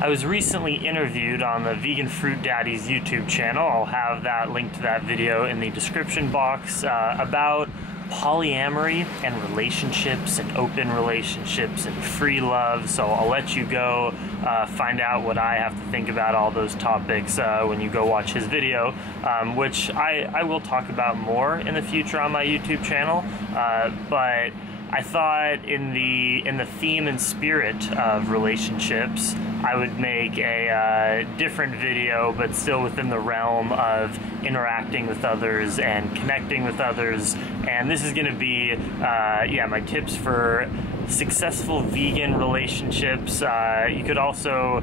I was recently interviewed on the Vegan Fruit Daddies YouTube channel. I'll have that link to that video in the description box about polyamory and relationships and open relationships and free love. So I'll let you go find out what I have to think about all those topics when you go watch his video, which I will talk about more in the future on my YouTube channel. But I thought in the theme and spirit of relationships, I would make a different video, but still within the realm of interacting with others and connecting with others. And this is going to be, my tips for successful vegan relationships. You could also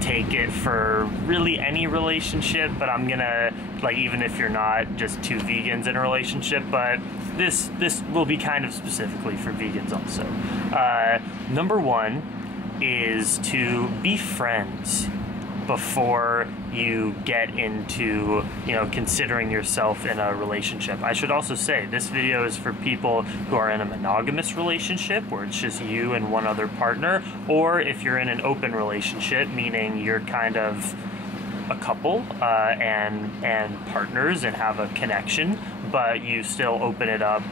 take it for really any relationship, but I'm gonna, like, even if you're not just two vegans in a relationship, but this will be kind of specifically for vegans also. Number one is to be friends before you get into, considering yourself in a relationship. I should also say this video is for people who are in a monogamous relationship where it's just you and one other partner, or if you're in an open relationship, meaning you're kind of a couple and partners and have a connection, but you still open it up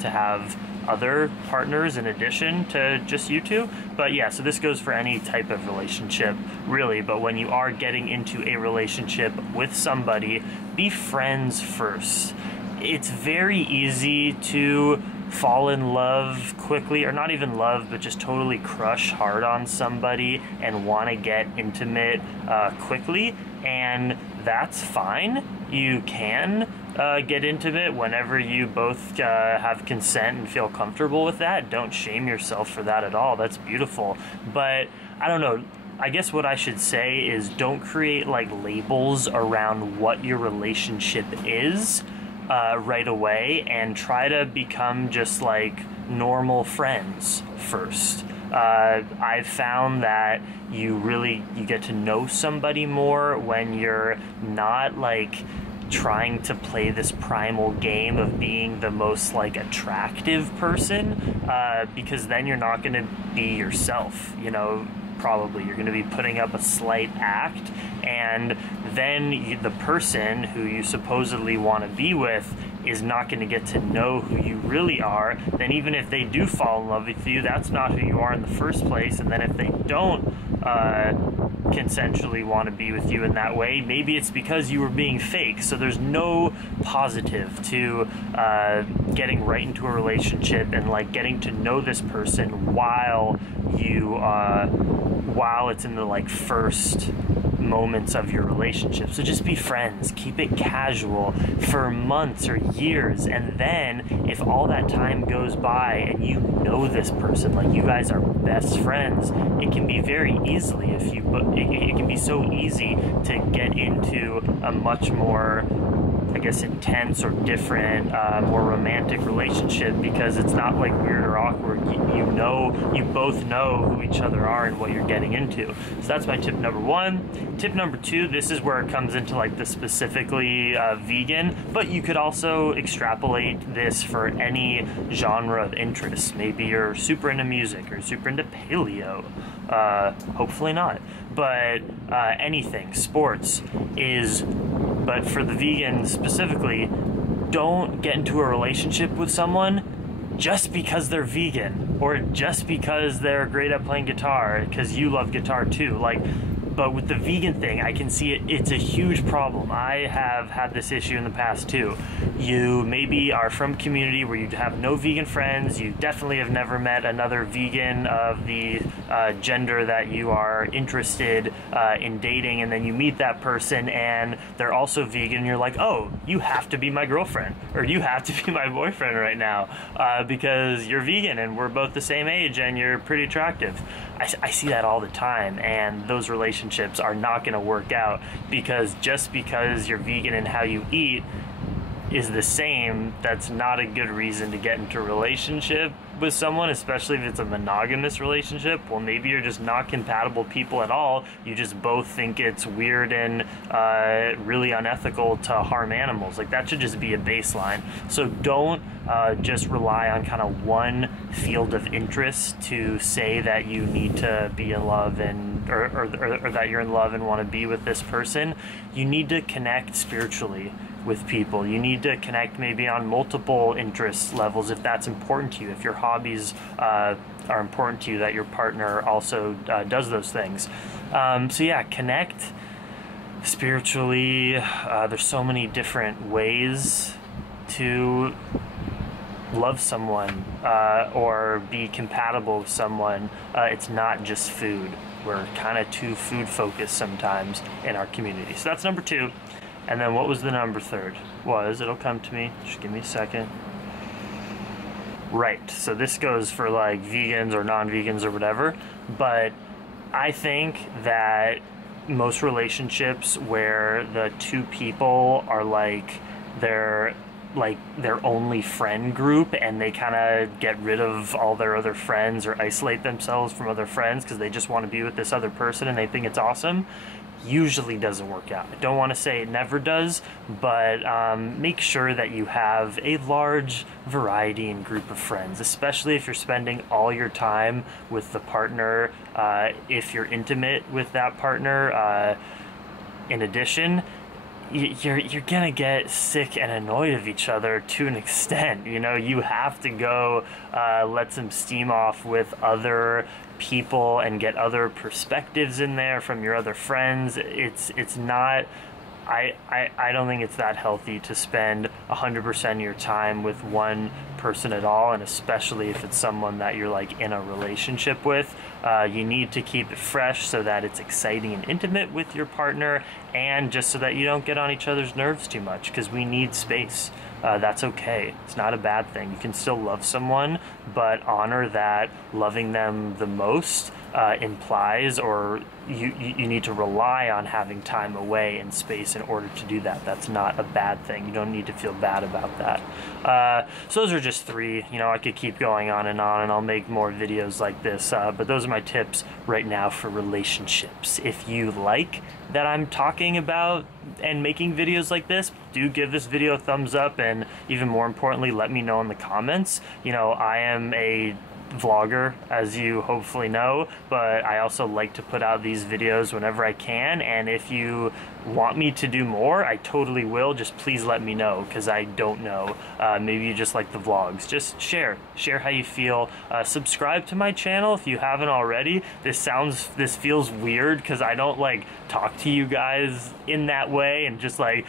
to have other partners in addition to just you two. But yeah, so this goes for any type of relationship really, but when you are getting into a relationship with somebody, be friends first. It's very easy to fall in love quickly, or not even love, but just totally crush hard on somebody and want to get intimate quickly, and that's fine. You can get intimate whenever you both have consent and feel comfortable with that. Don't shame yourself for that at all. That's beautiful. But I don't know, I guess what I should say is don't create like labels around what your relationship is right away, and try to become just like normal friends first. I've found that you get to know somebody more when you're not like trying to play this primal game of being the most like attractive person, because then you're not going to be yourself, probably you're going to be putting up a slight act, and then the person who you supposedly want to be with is not going to get to know who you really are. Then even if they do fall in love with you, that's not who you are in the first place. And then if they don't consensually want to be with you in that way, maybe it's because you were being fake. So there's no positive to getting right into a relationship and like getting to know this person while it's in the like first moments of your relationship. So just be friends, keep it casual for months or years, and then if all that time goes by and you know this person, like you guys are best friends, it can be very easily, it can be so easy to get into a much more, I guess, intense or different, more romantic relationship, because it's not like weird or awkward. You both know who each other are and what you're getting into. So that's my tip number one. Tip number two, this is where it comes into like the specifically vegan, but you could also extrapolate this for any genre of interest. Maybe you're super into music or super into paleo. Hopefully not, but anything, sports is. But for the vegans specifically, don't get into a relationship with someone just because they're vegan, or just because they're great at playing guitar, because you love guitar too. But with the vegan thing, I can see it's a huge problem. I have had this issue in the past too. You maybe are from a community where you have no vegan friends, you definitely have never met another vegan of the gender that you are interested in dating, and then you meet that person and they're also vegan, and you're like, oh, you have to be my girlfriend, or you have to be my boyfriend right now because you're vegan and we're both the same age and you're pretty attractive. I see that all the time, and those relationships are not going to work out, because just because you're vegan and how you eat is the same, that's not a good reason to get into a relationship with someone, especially if it's a monogamous relationship. Well, maybe you're just not compatible people at all. You just both think it's weird and really unethical to harm animals. Like, that should just be a baseline. So don't just rely on kind of one field of interest to say that you need to be in love and and or that you're in love and want to be with this person, you need to connect spiritually with people. You need to connect maybe on multiple interest levels if that's important to you, if your hobbies are important to you, that your partner also does those things. So yeah, connect spiritually. There's so many different ways to love someone or be compatible with someone. It's not just food. We're kind of too food focused sometimes in our community. So that's number 2. And then what was the number 3rd? It'll come to me, just give me a second. Right, so this goes for like vegans or non-vegans or whatever, but I think that most relationships where the 2 people are like their only friend group, and they kind of get rid of all their other friends or isolate themselves from other friends because they just want to be with this other person and they think it's awesome, usually doesn't work out. I don't want to say it never does, but make sure that you have a large variety and group of friends, especially if you're spending all your time with the partner, if you're intimate with that partner. In addition, you're gonna get sick and annoyed of each other to an extent. You know, you have to go let some steam off with other people and get other perspectives in there from your other friends. It's not, I don't think it's that healthy to spend 100% of your time with one person at all, and especially if it's someone that you're like in a relationship with. You need to keep it fresh so that it's exciting and intimate with your partner, and just so that you don't get on each other's nerves too much, because we need space. That's okay. It's not a bad thing. You can still love someone, but honor that loving them the most implies, or you need to rely on having time away and space in order to do that. That's not a bad thing. You don't need to feel bad about that. So those are just 3. You know, I could keep going on, and I'll make more videos like this, but those are my tips right now for relationships. If you like that I'm talking about and making videos like this, do give this video a thumbs up, and even more importantly, let me know in the comments. You know, I am a vlogger, as you hopefully know, but I also like to put out these videos whenever I can, and if you want me to do more, I totally will. Just please let me know, because I don't know. Maybe you just like the vlogs. Just share how you feel. Subscribe to my channel if you haven't already. This feels weird because I don't like talk to you guys in that way and just like,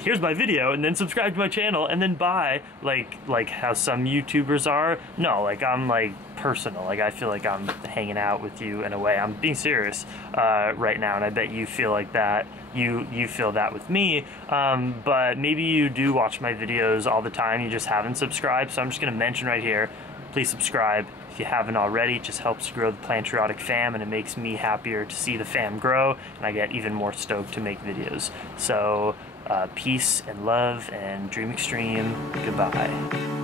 here's my video and then subscribe to my channel and then bye, like how some YouTubers are. No, like I'm like personal. Like I feel like I'm hanging out with you in a way. I'm being serious right now, and I bet you feel like that. You feel that with me, but maybe you do watch my videos all the time, you just haven't subscribed. So I'm just gonna mention right here, please subscribe if you haven't already. It just helps grow the Plantriotic fam, and it makes me happier to see the fam grow, and I get even more stoked to make videos. So peace and love and dream extreme. Goodbye.